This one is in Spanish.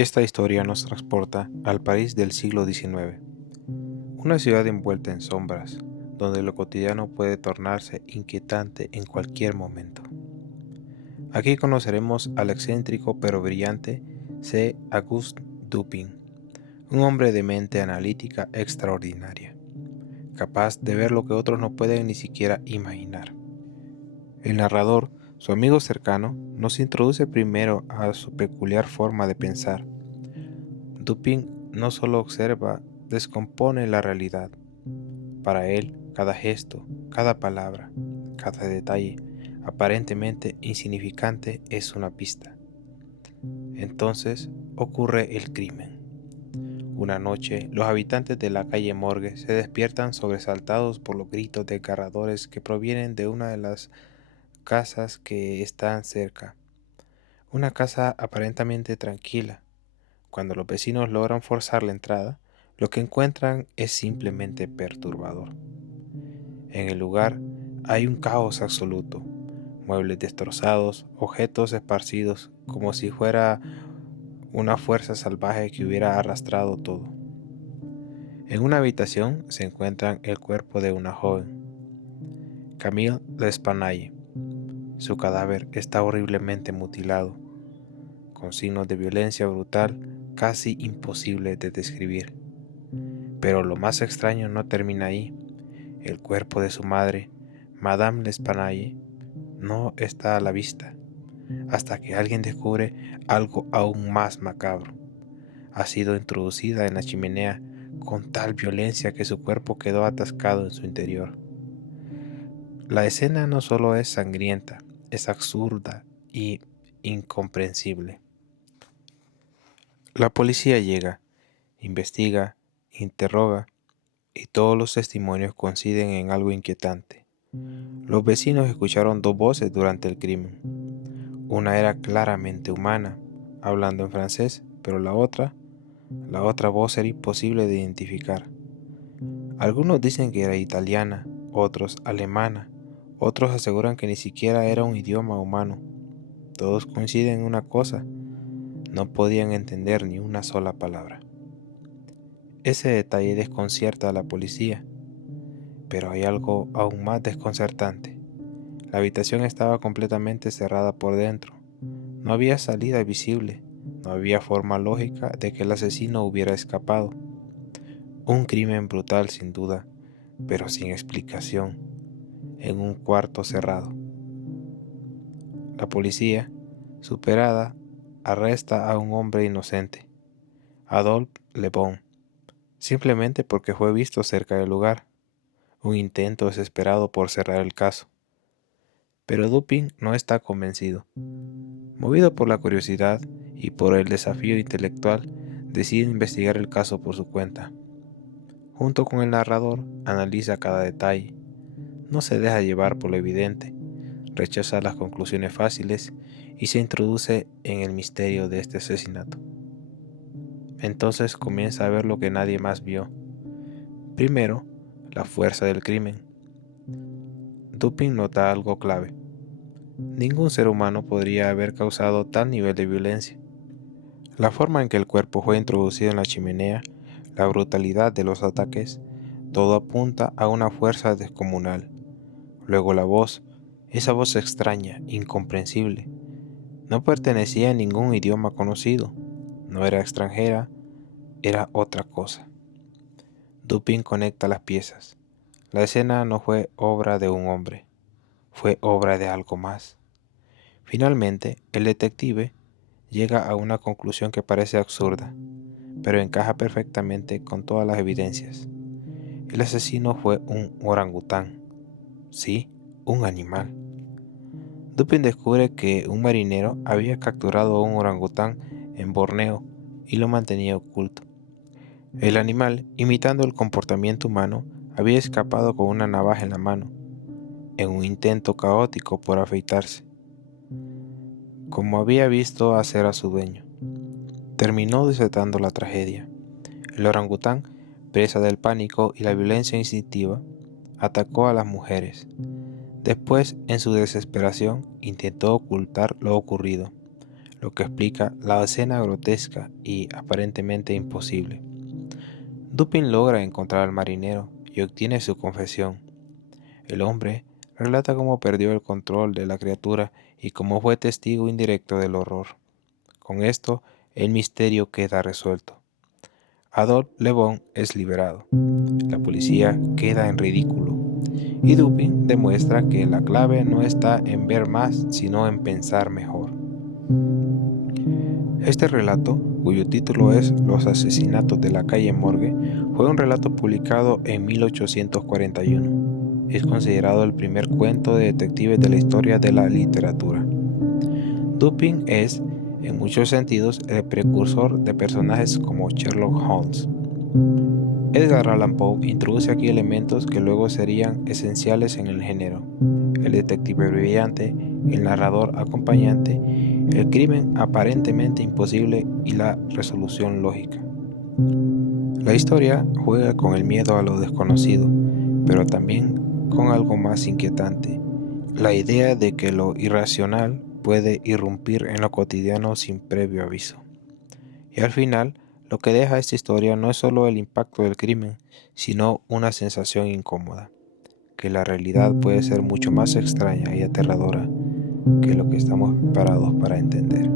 Esta historia nos transporta al París del siglo XIX, una ciudad envuelta en sombras, donde lo cotidiano puede tornarse inquietante en cualquier momento. Aquí conoceremos al excéntrico pero brillante C. Auguste Dupin, un hombre de mente analítica extraordinaria, capaz de ver lo que otros no pueden ni siquiera imaginar. El narrador, su amigo cercano, nos introduce primero a su peculiar forma de pensar. Dupin no solo observa, descompone la realidad. Para él, cada gesto, cada palabra, cada detalle, aparentemente insignificante, es una pista. Entonces ocurre el crimen. Una noche, los habitantes de la calle Morgue se despiertan sobresaltados por los gritos desgarradores que provienen de una de las casas que están cerca. Una casa aparentemente tranquila. Cuando los vecinos logran forzar la entrada, lo que encuentran es simplemente perturbador. En el lugar hay un caos absoluto, muebles destrozados, objetos esparcidos, como si fuera una fuerza salvaje que hubiera arrastrado todo. En una habitación se encuentra el cuerpo de una joven, Camille L'Espanaye. Su cadáver está horriblemente mutilado, con signos de violencia brutal casi imposible de describir. Pero lo más extraño no termina ahí. El cuerpo de su madre, Madame L'Espanaye, no está a la vista, hasta que alguien descubre algo aún más macabro. Ha sido introducida en la chimenea con tal violencia que su cuerpo quedó atascado en su interior. La escena no solo es sangrienta, es absurda y incomprensible. La policía llega, investiga, interroga, y todos los testimonios coinciden en algo inquietante. Los vecinos escucharon dos voces durante el crimen. Una era claramente humana, hablando en francés, pero la otra voz era imposible de identificar. Algunos dicen que era italiana, otros alemana, otros aseguran que ni siquiera era un idioma humano. Todos coinciden en una cosa: no podían entender ni una sola palabra. Ese detalle desconcierta a la policía, pero hay algo aún más desconcertante. La habitación estaba completamente cerrada por dentro. No había salida visible, no había forma lógica de que el asesino hubiera escapado. Un crimen brutal sin duda, pero sin explicación, en un cuarto cerrado. La policía, superada, arresta a un hombre inocente, Adolphe Le Bon, simplemente porque fue visto cerca del lugar. Un intento desesperado por cerrar el caso. Pero Dupin no está convencido. Movido por la curiosidad y por el desafío intelectual, decide investigar el caso por su cuenta. Junto con el narrador, analiza cada detalle. No se deja llevar por lo evidente, rechaza las conclusiones fáciles y se introduce en el misterio de este asesinato. Entonces comienza a ver lo que nadie más vio. Primero, la fuerza del crimen. Dupin nota algo clave. Ningún ser humano podría haber causado tal nivel de violencia. La forma en que el cuerpo fue introducido en la chimenea, la brutalidad de los ataques, todo apunta a una fuerza descomunal. Luego la voz, esa voz extraña, incomprensible, no pertenecía a ningún idioma conocido, no era extranjera, era otra cosa. Dupin conecta las piezas. La escena no fue obra de un hombre, fue obra de algo más. Finalmente, el detective llega a una conclusión que parece absurda, pero encaja perfectamente con todas las evidencias. El asesino fue un orangután. Sí, un animal. Dupin descubre que un marinero había capturado a un orangután en Borneo y lo mantenía oculto. El animal, imitando el comportamiento humano, había escapado con una navaja en la mano, en un intento caótico por afeitarse, como había visto hacer a su dueño. Terminó desatando la tragedia. El orangután, presa del pánico y la violencia instintiva, atacó a las mujeres. Después, en su desesperación, intentó ocultar lo ocurrido. lo que explica la escena grotesca y aparentemente imposible. Dupin logra encontrar al marinero y obtiene su confesión. El hombre relata cómo perdió el control de la criatura y cómo fue testigo indirecto del horror. Con esto, el misterio queda resuelto. Adolphe Le Bon es liberado. La policía queda en ridículo y Dupin demuestra que la clave no está en ver más, sino en pensar mejor. Este relato, cuyo título es Los asesinatos de la calle Morgue, fue un relato publicado en 1841. Es considerado el primer cuento de detectives de la historia de la literatura. Dupin es, en muchos sentidos, el precursor de personajes como Sherlock Holmes. Edgar Allan Poe introduce aquí elementos que luego serían esenciales en el género: el detective brillante, el narrador acompañante, el crimen aparentemente imposible y la resolución lógica. La historia juega con el miedo a lo desconocido, pero también con algo más inquietante: la idea de que lo irracional puede irrumpir en lo cotidiano sin previo aviso. Y al final, lo que deja esta historia no es solo el impacto del crimen, sino una sensación incómoda, que la realidad puede ser mucho más extraña y aterradora que lo que estamos preparados para entender.